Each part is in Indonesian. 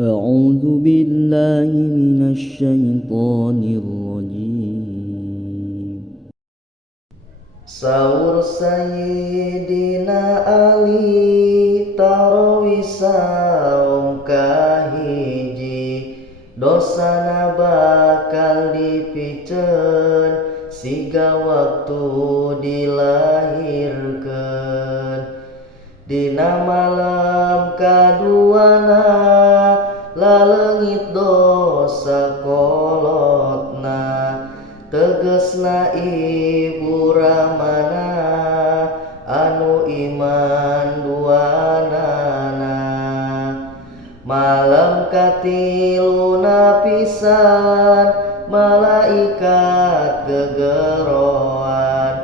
أعوذ بالله من الشيطان الرجيم. Saur Sayyidina Ali tarowi saum kahiji, dosana bakal dipicen siga waktu dilahirkeun. Dina malam kaduana laleungit dosa kolotna, tegesna ibu ramana anu iman duanana. Malam katiluna pisan malaikat gegeroan,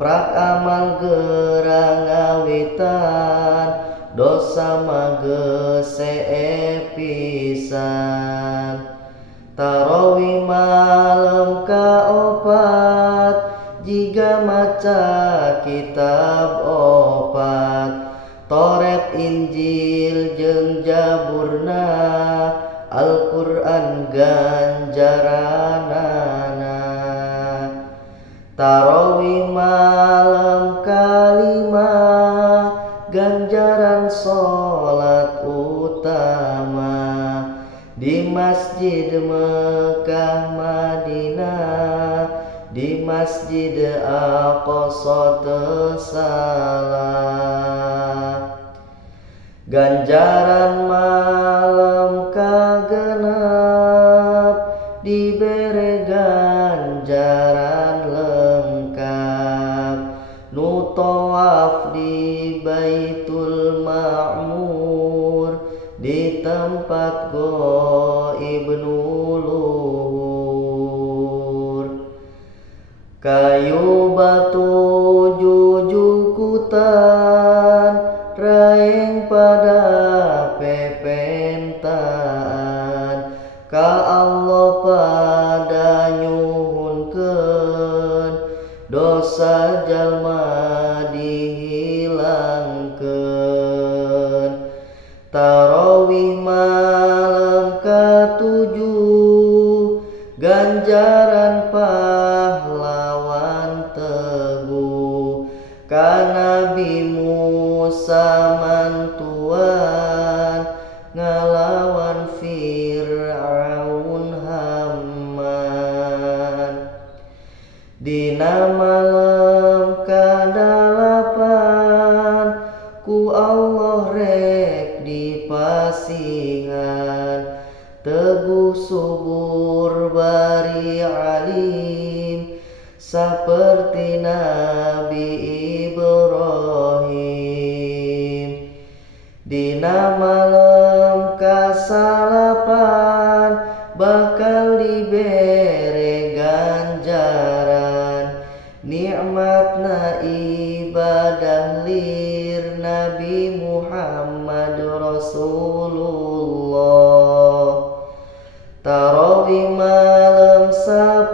prak amal gerang ngawitan, dosa magesee pisan. Tarowi malam kaopat, jiga maca kitab opat, Toret Injil jeung Jaburna, Al-Qur'an ganjaranana. Tarowi malam kalima, ganjaran sholat utama, di Masjid Mekah Madinah, di Masjid Aqsa teu salah. Ganjaran malam kagenep, dibere ganjaran lengkap, nu tawaf di Baitul Ma'mur, di tempat gaib nu luhur. Kayu batu jujukutan, raeng pada pepentaan, ka Allah pada nyuhunkeun, dosa jalma dihilangkeun. Tarawih malam katujuh, ganjaran pahlawan teguh, ka Nabi Musa mantuan, ngalawan Fir'aun Haman. Dina malam kadalapan, ku Allah rek dipasihan, teguh subur bari alim, saperti Nabi Ibrahim. Dina malam kasalapan, bakal dibere ganjaran, nikmatna ibadah lir Nabi Muhammad Rasulullah. Tarawih malam 10,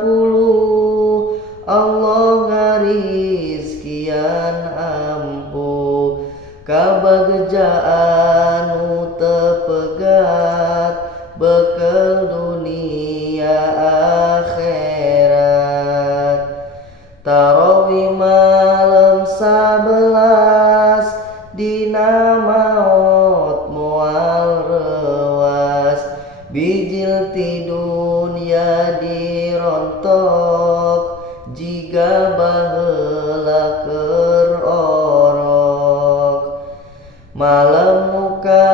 Allah ngarizkian ampuh, kabagjaan nu teu pegat, bekel dunia akhirat. Tarawih malam 11, dina maot moal rewas, bijil ti dunia dirontok, jiga baheula keur orok. Malam muka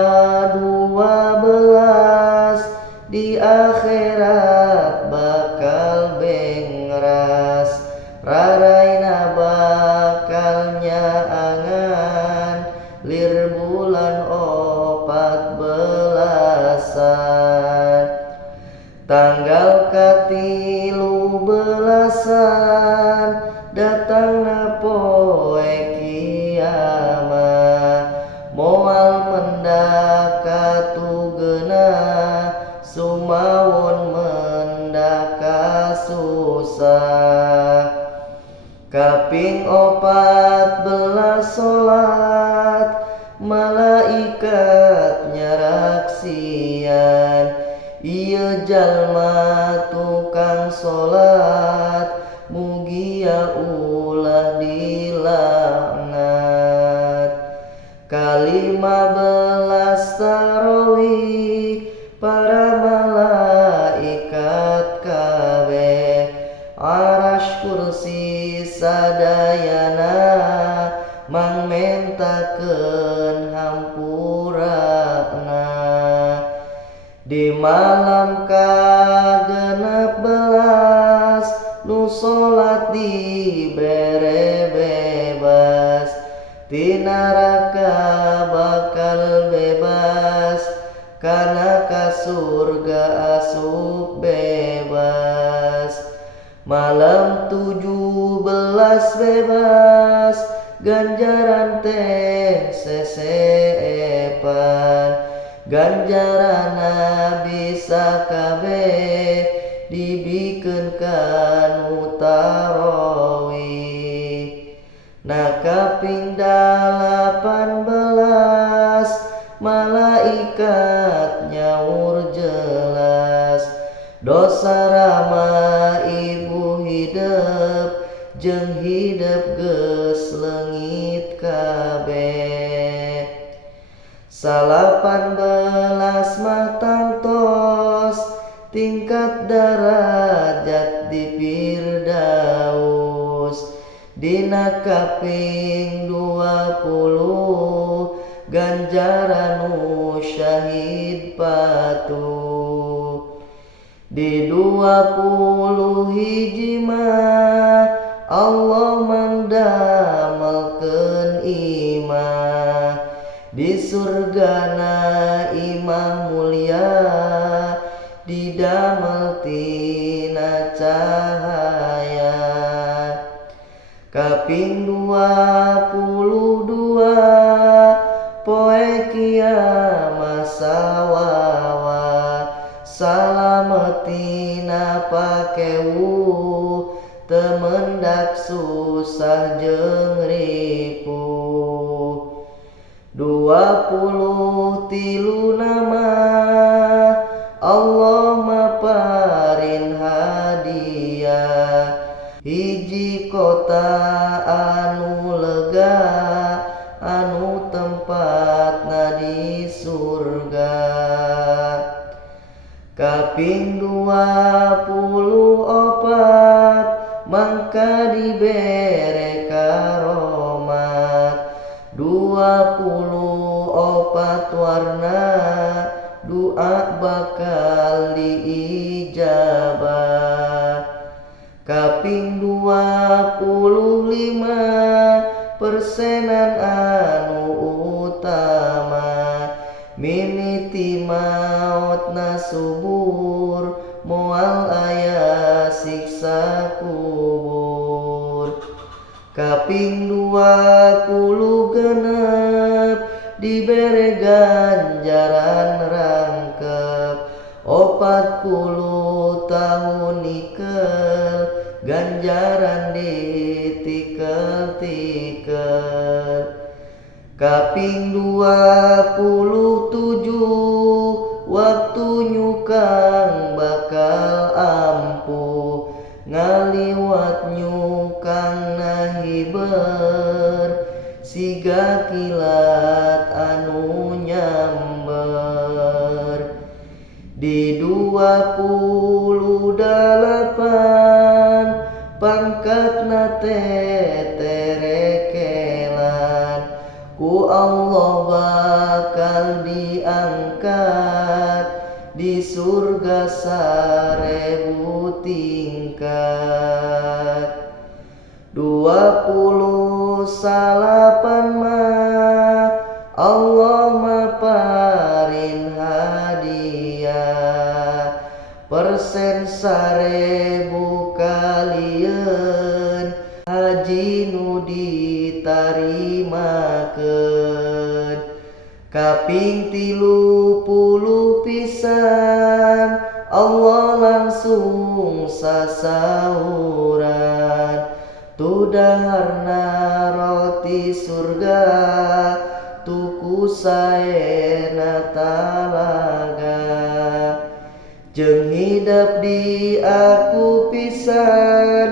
12, di akhirat bakal bengras, raraina bakal nyaangan, lir bulan 14. Tanggal katilu belasan, datangna poe kiamat, moal mendakatugeuna, sumawon mendaka susah. Kaping 14 salat, malaikat nyarak sia, jalma tukang solat mugia ulah dilaknat. Kalima belas tarawih para malaikat kabeh arash kursi sadayana mangmentakeun hampurana. Di malam kagenep belas nu solat dibere bebas ti neraka bakal bebas kana ka surga asup bebas. Malam 17 bebas ganjaran teh sesepan ganjarana bisa kabeh dibikeun kanu tarawih. Na kaping 18 malaikat nyaur jelas dosa rama ibu hidup jeung hidup geus leungit kabeh. 18 mah tangtos tingkat derajat di Firdaus. Dina kaping 20 ganjaran nu syahid patuh. Di 20 hiji mah Allah mangdamelkeun imah di surgana imah mulia didamel tina cahaya. Kaping 22 poe kiamah sawawa salametina pakewu temendak susah jeung ripuh. 23 nama Allah maparin hadiah hiji kota anu lega anu tempatna di surga. Kaping 24 mangka dibere karomat 24 warna doa bakal diijabah. Kaping 25 persenan anu utama mimiti mautna subur moal aya siksa kubur. Kaping 26 dibere ganjaran rangkep 40 tahun nikel ganjaran ditikel-tikel. Kaping 27 waktu nyukang bakal ampuh ngaliwat nyukang nahiber siga kilat anu nyamber. Di 28 pangkatna teh terekelan ku Allah bakal diangkat di surga 1000 tingkat. 28 mah Allah maparin hadiah persen 1000 kalieun haji nu ditarimakeun. Kaping 30 pisan Allah langsung sasauran tu daharna roti surga tuku saena talaga jeung hidap di aku pisan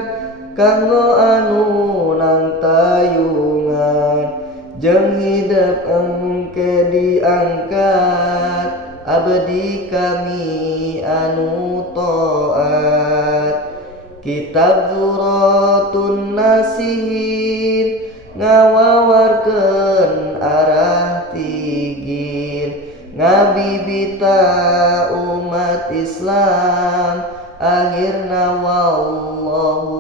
kanggo anu nang tayungan jeung hidap engke diangkat abdi kami anu taat. Kitab Zuratun Nasihin ngawawarkeun arah tigir ngabibita umat Islam akhirna wallahu